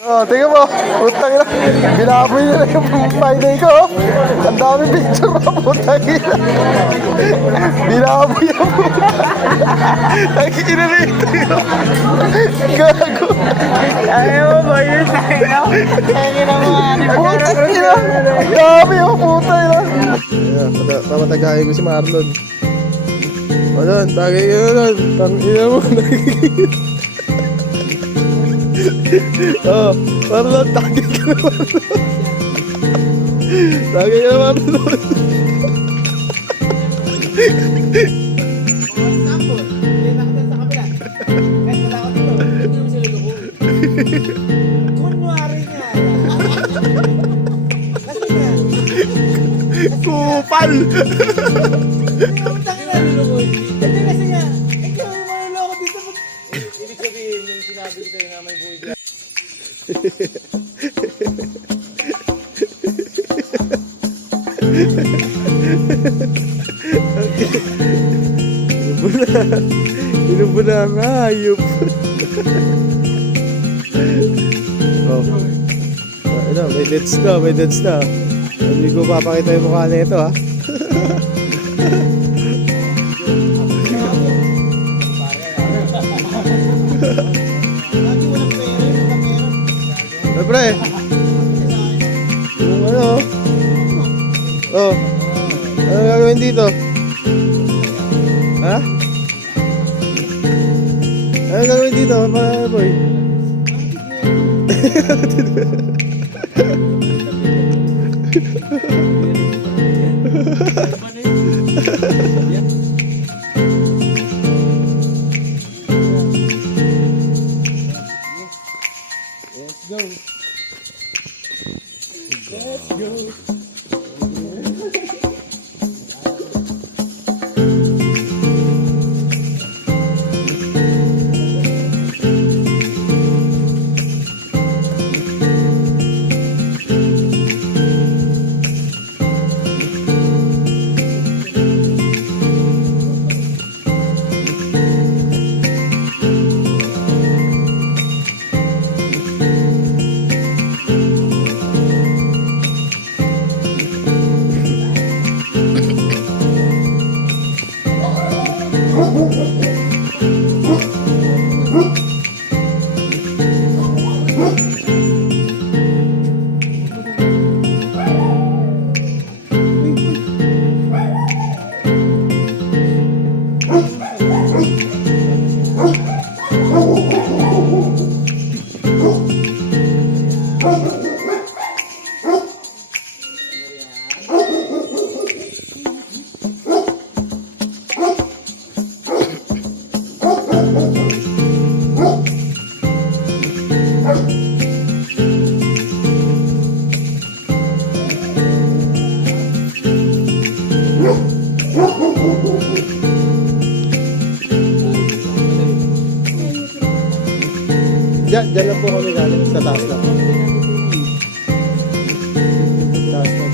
Oh, tingnan mo. Putang ina. Binaboy nila yung Friday ko. Ang dami picture mo. Putang ina. Binaboy yung Nakikita na ito yun. Gago. Ayaw mo ba yun tayo? Kaya na mga Putang ina. Ang dami yung putang ina. Pamatagayin ko si Marlon. Marlon, bagay ka na nun. Tangina mo. Oh, Marlon, tagay ka na Marlon. Tagay ka na Marlon. kunwari nga. Kasi nga. Kupal. Kasi kasi nga, ikaw yung manuloko dito. Ibig sabihin yung sinabi ko sa'yo na may buhay dyan. Inubo na ang hayop. Oh. Ano, may deads na, may deads na. Hindi ko papakita yung mukha na ito, ha? Lagi walang pera, walang pera. Siyempre, yung ano, oh, ano gagawin dito? Ha? Ano gagawin dito, boy? Let's go. Let's go. Diyan lang po kami galing, sa taas lang. Taas lang.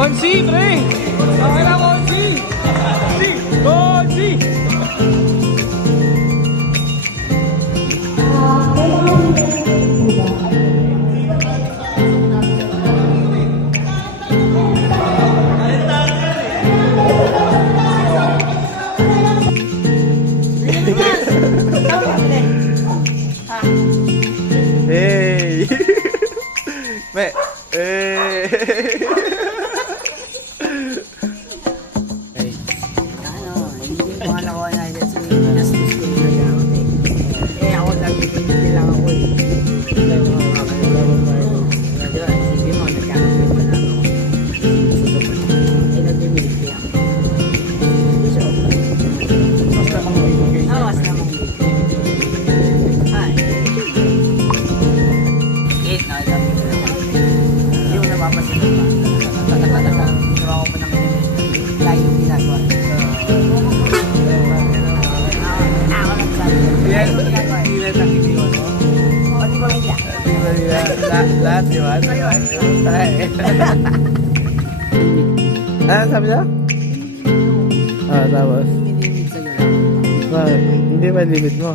Konsi, pre! Sakay na, Konsi! Konsi! Lahat, di ba? Ano sabi niya? Ah, tapos? Limit sa galaw. Hindi ba limit mo?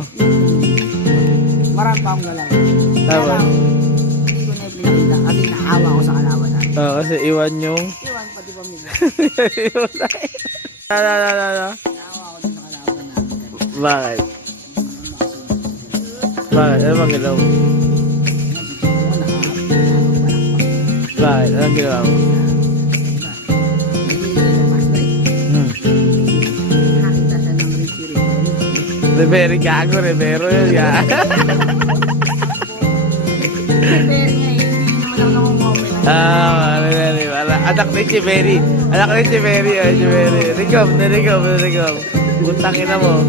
Marami pa akong galaw. Tapos? Hindi ko na pinakita kasi naawa ko sa kalaban namin. Oo, kasi iwan yung... Iwan pati pamilya. Ano? Naawa ko din sa kalaban namin. Bakit? Bakit? Ano bang galaw? Bakit? Anong ginawa mo? Nakita siya ng Richie. Riveri, gago, Rivero yun, gago. Anak ni Chiberi. Anak ni Chiberi, Chiberi. Rigom. Utang ina mo.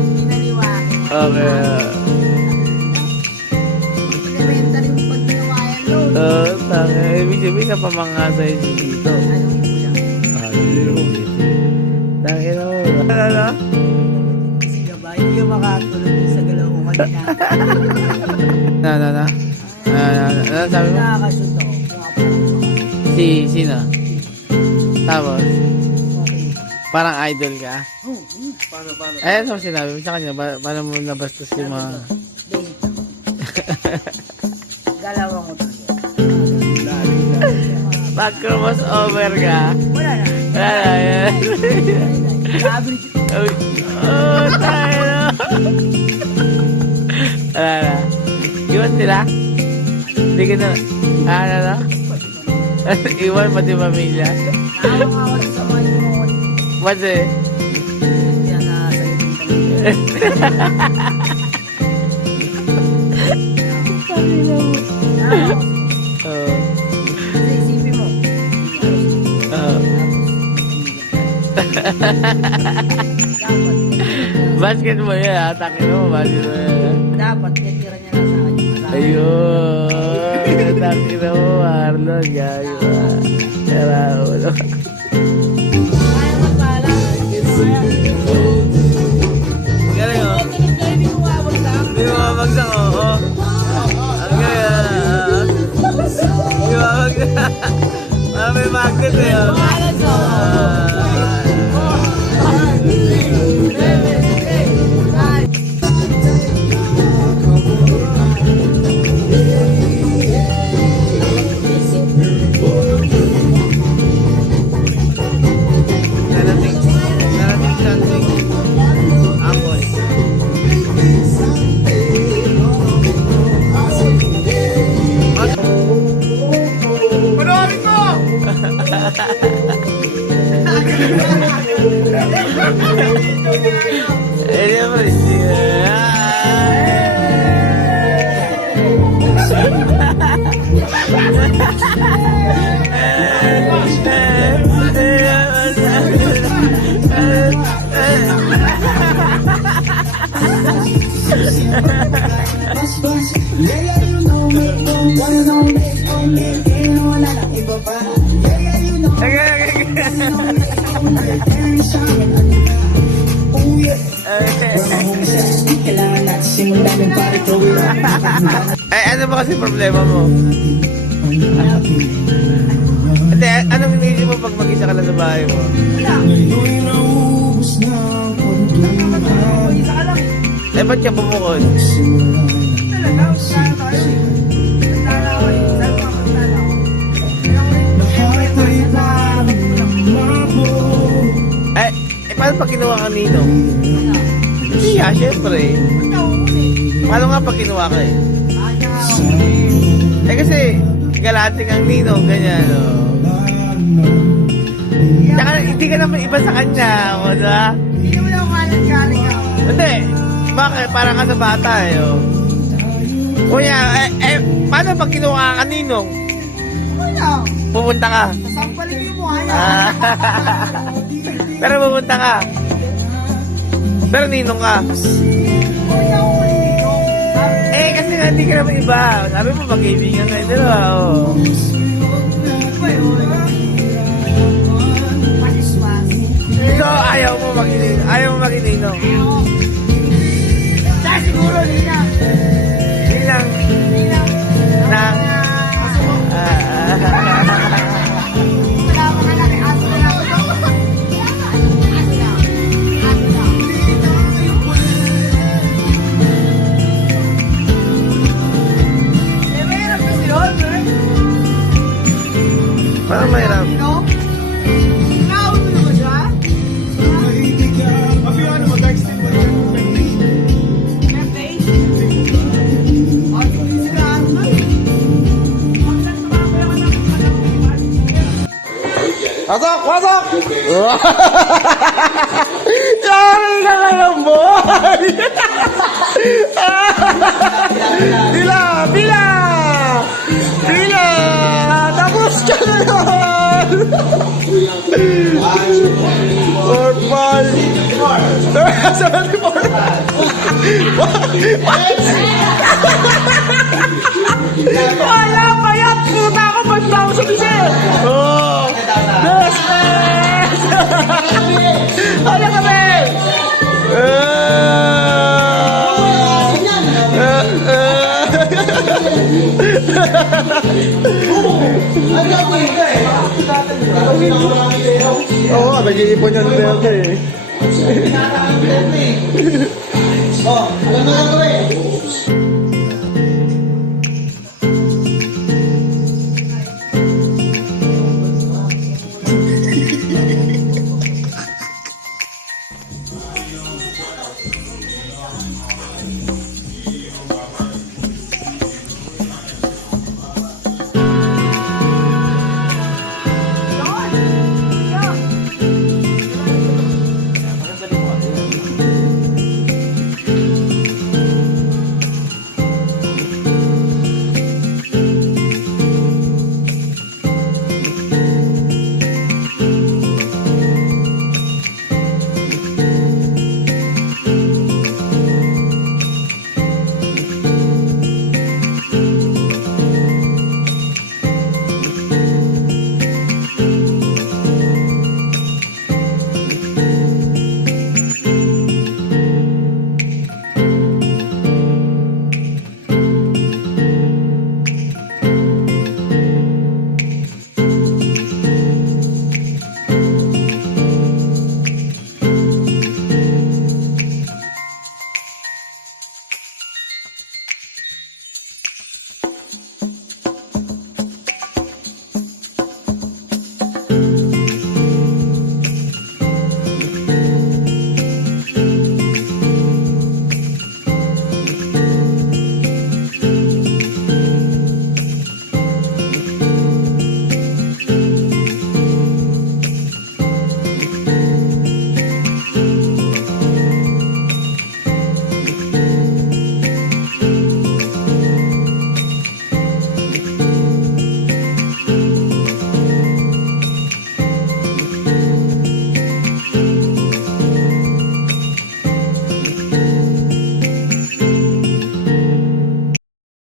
Okay. Tanga. Ibig sabihin na pamangasa yun dito. Tanga ina mo. Ano? Hindi ka makatulog sa galaw ko kanina. Ano sabi mo? Nakakashoot ako. Sino? Tapos? Parang idol ka? Paano? Eh, ano sinabi mo sa kanya? Paano mo nabastos yung mga... Galawan ko to. Pag-cross over ka? Wala na. Wala na yan. Sabi Uy. Oh, tayo na. Wala na. Iwan sila? Hindi ka na... Ano na? Iwan pati pamilya? naawa ko sa mga limon. Pati? Yan na sa ibang pamilya. Oo. Kasi isipin mo. Oo. Dapat. Basketball yan ha? Takin mo, basketball yan. Dapat katira niya lang sa akin. Ayun. Takin mo, Marlon. Gayo ha. Kaya ulo. Kaya nga pala. Galing o. Hindi ko mabagsak. Hindi mo mabagsak o. Ang galing ha. Hindi mo mabagsak. May magnet eh o. Pangalan sa Narating something. Apple. Panoorin mo! Eh, siyempre, Eh, ano ba kasi problema mo? Ate, anong iniisip mo pag mag-isa ka lang sa bahay mo? Eh, ba't ka bumukod? Paano pag kinuha ka Ninong? Hindi syempre. Paano nga pag kinuha ka eh? Eh kasi, galante kang Ninong, ganyan, o. Tsaka, hindi ka naman iba sa kanya, o, diba? Hindi mo lang kalat-kalat ako. Hindi. Bakit? Parang ka sa bata, eh, o. Kuya, paano pag kinuha ka Ninong? Wala. Pupunta ka? Sasampalin mo mukha niya. Pero pupunta ka? Pero Ninong ka? Eh, kasi nga hindi ka naman iba. Sabi mo, mag-ibingan kayo dalawa, o. So, ayaw mo mag-Ninong. Siguro, Ninang. Ninang. Nang. Pasok! Yari ka ngayon, boy! Pila! Pila! Pila! Tapos ka na naman! 4-5! Wala pa yan! Puta ako! 5,000 isa! Oh! Best friend! Ano kami? Oo, nag-iipon yan dito eh. Oh, alam mo lang gawin.